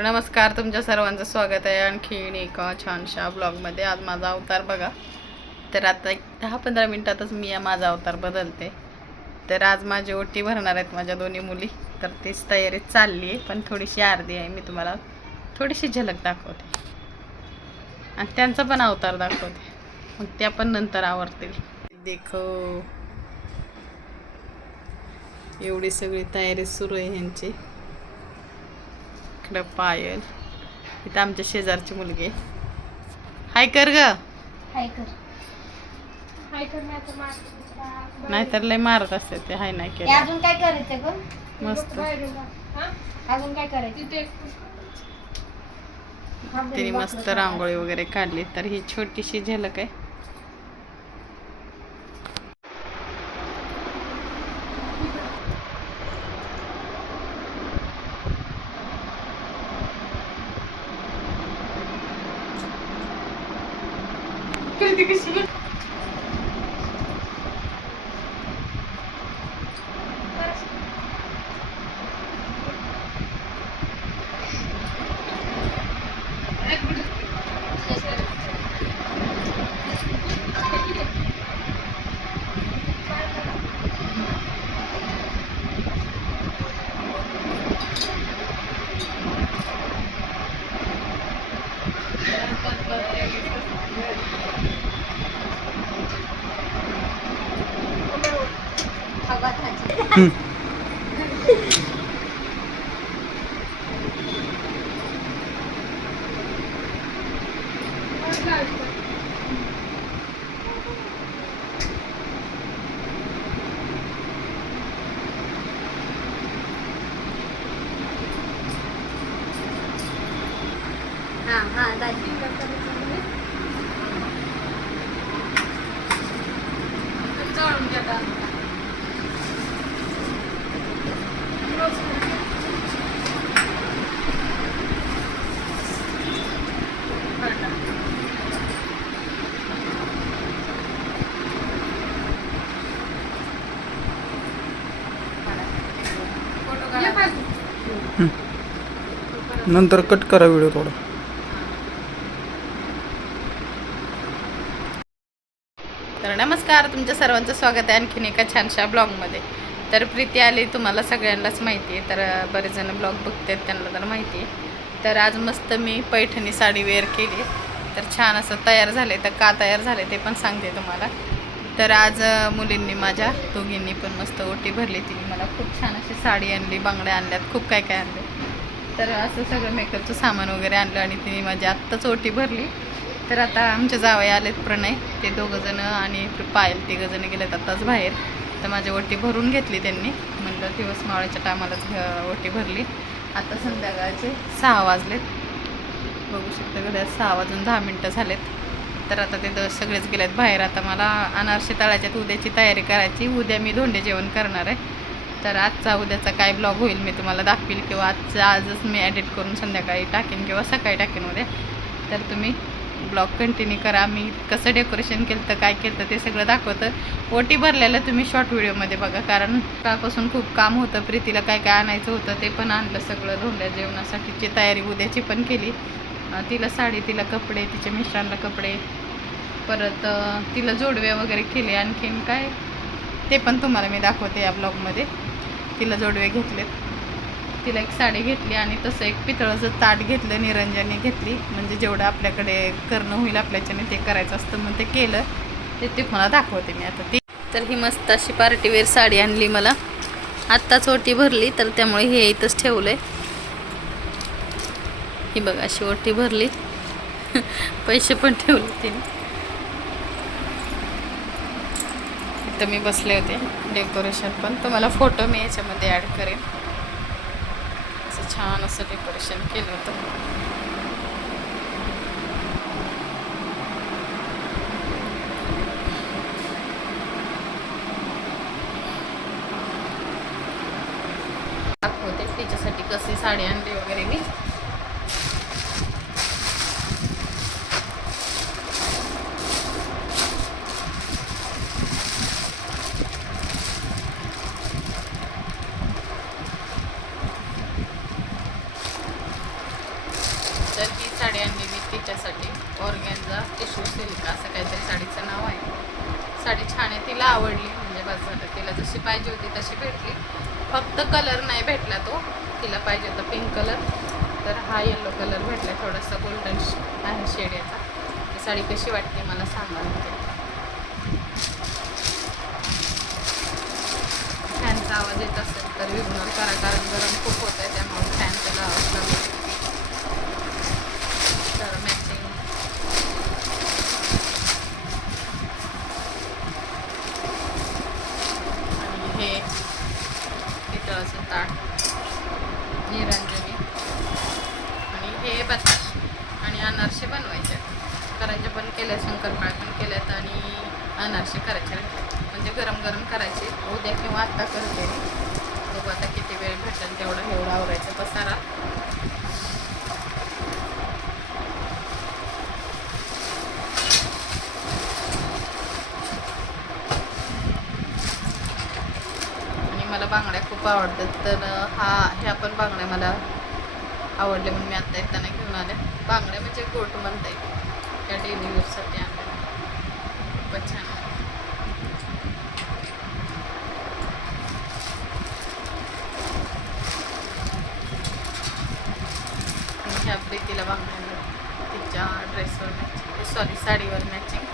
तर नमस्कार, तुमच्या सर्वांचं स्वागत आहे आणखीन एका छानशा ब्लॉगमध्ये. आज माझा अवतार बघा. तर आता एक 10-15 मिनिटातच मी माझा अवतार बदलते. तर आज माझी ओटी भरणार आहेत माझ्या दोन्ही मुली. तर तीच तयारी चालली आहे, पण थोडीशी अर्धी आहे. मी तुम्हाला थोडीशी झलक दाखवते आणि त्यांचा पण अवतार दाखवते, मग त्या पण नंतर आवडतील. देखो, एवढी सगळी तयारी सुरू आहे ह्यांची. पायल इथं आमच्या शेजारची मुलगी. हाय कर ग, हाय कर. नाहीतर लय मारत असते ते. हाय नाही केलं. अजून काय करायचं ग? मस्त अजून काय करायचं? तिने मस्त रांगोळी वगैरे काढली. तर ही छोटीशी झलक आहे. नंतर कट करा व्हिडिओ थोडा. तर नमस्कार, तुमच्या सर्वांचं स्वागत आहे आणखीन एका छानशा ब्लॉगमध्ये. तर प्रीती आली, तुम्हाला सगळ्यांनाच माहिती आहे. तर बरेच जण ब्लॉग बघतात, त्यांना तर माहिती आहे. तर आज मस्त मी पैठणी साडी वेअर केली. तर छान असं तयार झाले. तर का तयार झाले ते पण सांगते तुम्हाला. तर आज मुलींनी माझ्या दोघींनी पण मस्त ओटी भरली. तिने मला खूप छान अशी साडी आणली, बांगड्या आणल्यात, खूप काय काय आणलं. तर असं सगळं मेकअपचं सामान वगैरे आणलं आणि तिने माझी आत्ताच ओटी भरली. तर आता आमचे जावई आलेत, प्रणय, ते दोघंजणं आणि पायल, तिघंजणं गेलेत आत्ताच बाहेर. तर माझी ओटी भरून घेतली त्यांनी. म्हणलं दिवस मावळ्याच्या टायमालाच ओटी भरली. आता संध्याकाळचे 6 वाजलेत. बघू शकता घड्याळ 6 वाजून 10 मिनटं झालेत. तर आता ते सगळेच गेलेत बाहेर. आता मला अनारसे तळायच्यात, उद्याची तयारी करायची. उद्या मी धोंडे जेवण करणार आहे. तर आजचा उद्याचा काय ब्लॉग होईल मी तुम्हाला दाखवेल, किंवा आजच मी एडिट करून संध्याकाळी टाकेन किंवा सकाळी टाकेन उद्या. तर तुम्ही ब्लॉग कंटिन्यू करा. मी कसं डेकोरेशन केलं तर काय केलं ते सगळं दाखवतं. ओटी भरलेलं तुम्ही शॉर्ट व्हिडिओमध्ये बघा, कारण कालपासून खूप काम होतं. प्रीतीला काय काय आणायचं होतं ते पण आणलं सगळं. धोंड्या जेवणासाठीची तयारी उद्याची पण केली. तिला साडी, तिला कपडे, तिच्या मिस्टरांना कपडे, परत तिला जोडवे वगैरे केले. आणखीन काय ते पण तुम्हाला मी दाखवते या ब्लॉगमध्ये. तिला जोडवे घेतलेत, तिला एक साडी घेतली आणि तसं एक पितळाचं ताट घेतलं, निरंजनी घेतली. म्हणजे जेवढं आपल्याकडे करणं होईल आपल्याच्याने ते करायचं असतं, मग ते केलं. ते तुम्हाला दाखवते मी आता. ती तर ही मस्त अशी पार्टीवेअर साडी आणली मला. आत्ताच ओटी भरली, तर त्यामुळे हे इथंच ठेवलं आहे. ही बघा अशी ओटी भरली. पैसे पण ठेवले तिने. इथं मी बसले होते. डेकोरेशन पण तुम्हाला फोटो मी याच्यामध्ये ॲड करेन. असं छान असं डेकोरेशन केलं होतं. दाखवते तिच्यासाठी कशी साडी आणली वगैरे मी. फक्त कलर नाही भेटला तो, तिला पाहिजे होता पिंक कलर, तर हा येलो कलर भेटला, थोडासा गोल्डन आहे शेड याचा. ही साडी कशी वाटते मला सांगा. फॅनचा आवाज येत असेल तर इग्नोर करा, कारण गरम खूप होत आहे, त्यामुळे फॅनचा लावाच लागेल. तर मॅचिंग आणि हे पितळाचं ताट, निरंजनी, आणि हे बताशे आणि अनारसे बनवायचे. करंजा पण केल्या, शंकरपाळ्या पण केल्यात आणि अनारसे करायचे राहतात. म्हणजे गरम गरम करायचे. उद्या किंवा आत्ता करते मी, बघू आता किती वेळ भेटेल तेवढा एवढा आवरायचा पसारा. आणि मला बांगड्या खूप आवडतात, तर ह्या पण बांगड्या मला आवडले म्हणून मी आत्ता येताना घेऊन आले. बांगड्या म्हणजे गोट म्हणता येईल, त्या डेली यूजसाठी आणल्या. खूपच छान. ह्या प्रीतीला बांगड्या तिच्या ड्रेसवर मॅचिंग, सॉरी साडीवर मॅचिंग.